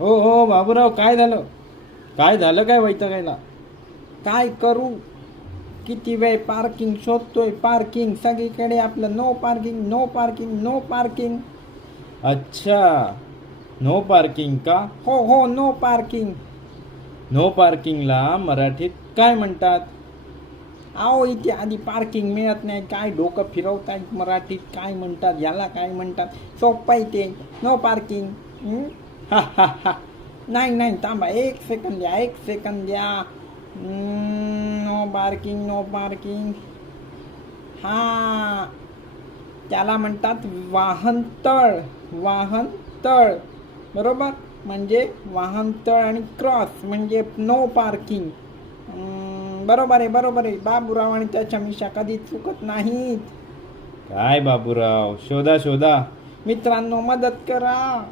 हो हो बाबूराव, काय झालं? काय झालं काय वैतागायला? काय करू? किती वेळ पार्किंग शोधतोय, पार्किंग सगळीकडे आपलं no parking, no parking, no parking. अच्छा, नो पार्किंग का? हो हो, नो पार्किंग. नो पार्किंगला मराठीत काय म्हणतात? अहो इथे आधी पार्किंग मिळत नाही, काय डोकं फिरवतायत? मराठीत काय म्हणतात याला? काय म्हणतात? सोपं आहे ते, नो पार्किंग. हा हा हा. नाही नाही, थांबा, एक सेकंद द्या, एक सेकंद द्या. No parking, no parking. हा, त्याला म्हणतात वाहनतळ. वाहनतळ, बरोबर. म्हणजे वाहनतळ आणि क्रॉस म्हणजे नो पार्किंग. बरोबर आहे, बरोबर आहे. बाबूराव आणि त्याच्या मिशा कधी चुकत नाहीत. काय बाबूराव, शोधा शोधा. मित्रांनो, मदत करा.